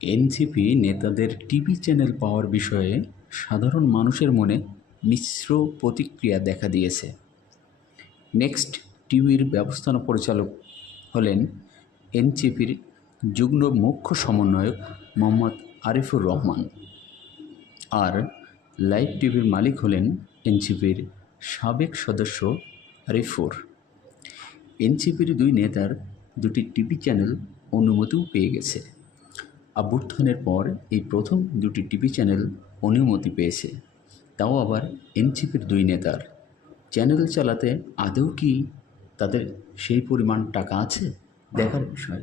NCP নেতাদের TV channel পাওয়ার বিষয়ে সাধারণ মানুষের মনে মিশ্র প্রতিক্রিয়া দেখা দিয়েছে। নেক্সট টিভির ব্যবস্থাপনা পরিচালক হলেন এনসিপির যুগ্ম মুখ্য সমন্বয়ক মোহাম্মদ আরিফুর রহমান আর লাইভ টিভির মালিক হলেন এনসিপির সাবেক সদস্য রিফুর এনসিপির দুই নেতার দুটি টিভি চ্যানেল অনুমতিও পেয়ে গেছে। অভ্যুত্থানের পর এই প্রথম দুটি টিভি চ্যানেল অনুমতি পেয়েছে। তাও আবার এনসিপির দুই নেতার। চ্যানেল চালাতে আদৌ কি তাদের সেই পরিমাণ টাকা আছে? দেখার বিষয়।